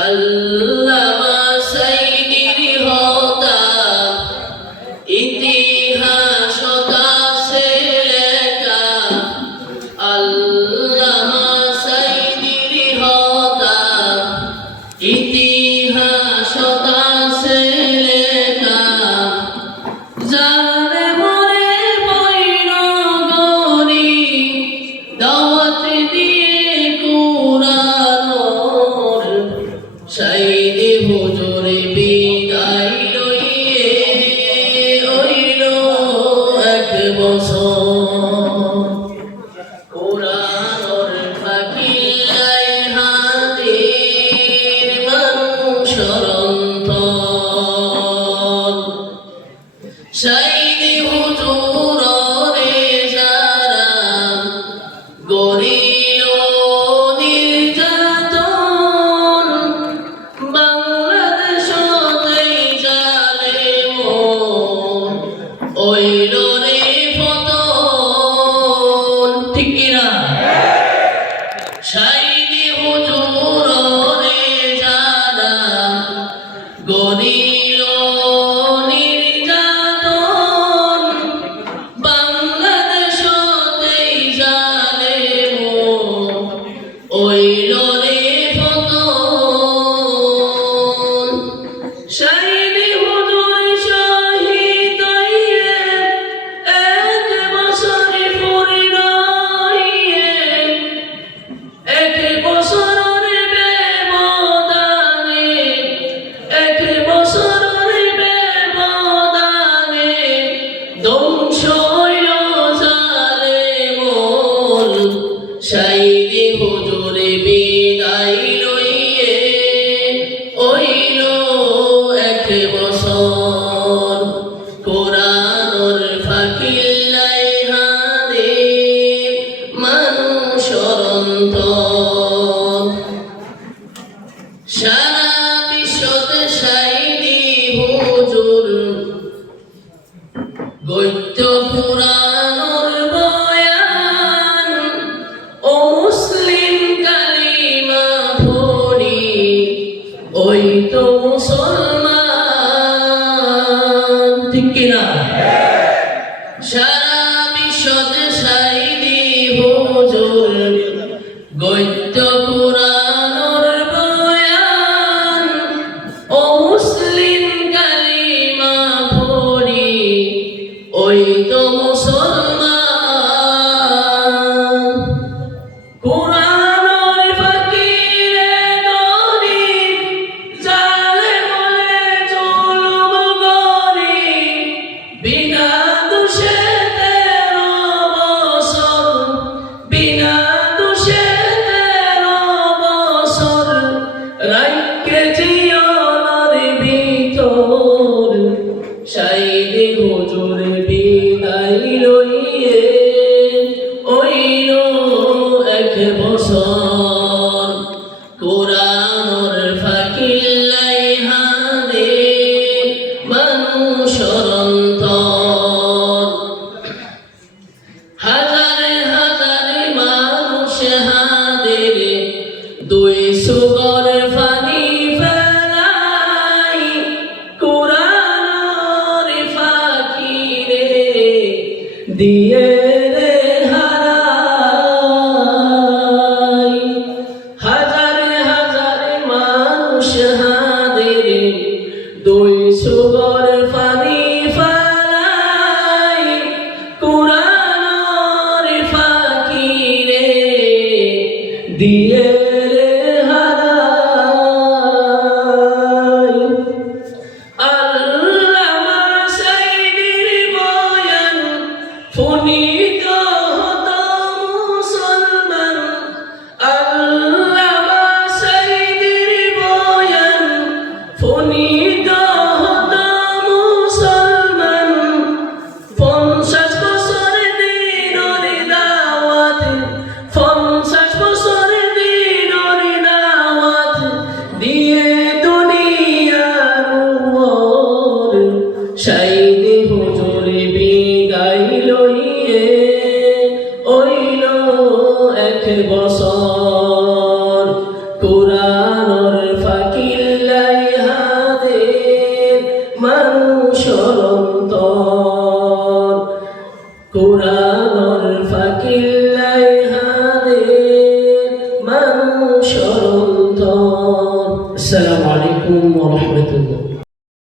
আল্লামা সাইদির হতা ইতিহাস কাছে লেখা আল্লামা সাইদির হতা ইতিহাস কাছে লেখা জানে মরে বইন গরি দাওয়াত দিয়ে কুরআনোর সাইদি হুজুর বিদায় লইয়ে হইল এক বছর কুরআনোর ফাকিল্লায় হাদির মানুষের অন্তর সাইদি হুজুরে যারা গরিল নির্যাতন বাংলাদেশতেই জালেম ওইল রে পতন ঠিক কিনা সাইদি হুজুরে যারা গরিল নির্যাতন বাংলাদেশতেই জালেম ওইল রে পতন সাইদি হুজুর শহীদ হইয়ে এক বছর পূর্ণ হইয়ে এক বছরের ব্যবধানে এক বছরের ব্যবধানে ধ্বংস হইল জালেম সাইদি হুজুর বিদায় লইয়ে হইল এক বছর কুরআনোর ফাকিল্লায় হাদির মানুষের অন্তর সারা বিশ্বতে সাইদি হুজুর গদ্য পুরাণের বয়ান ও মুসলিম কালিমা পড়ি ওই তো মুসলমান ঠিক কিনা সারা বিশ্বতে সাইদি হুজুর গদ্য পুরাণের বয়ান ও মুসলিম কালিমা পড়ি ওই তো মুসলমান কুরআনের ফকিরে গরিব জালেম বলে জুলুম করি বিনা দোষে 13 বছর বিনা দোষে 13 বছর রাইখে জিয়নের ভিতর সাইদি হুজুর বিদায় লইয়ে হইল এক বছর কুরআনোর ফাকিল্লায় হাদির মানুষের অন্তর হাজারে হাজারে মানুষ হাদির দুই সুগর ফানি ফেলাই কুরআনোর ফাকিরে দিয়ে রে হারাই হাজারে হাজারে মানুষ হাদির দুই সুগর ফানি ফেলাই কুরআনোর ফাকিরে দিয়ে রে হারাই আল্লামা সাইদির বয়ান ফুনিত হতো মুসলমান আল্লামা সাইদির বয়ান মানুষৰ অন্তৰ কোরআনৰ ফাকিল্লাই হাদে মানুষৰ অন্তৰ। আসসালামু আলাইকুম ওয়া রাহমাতুল্লাহ।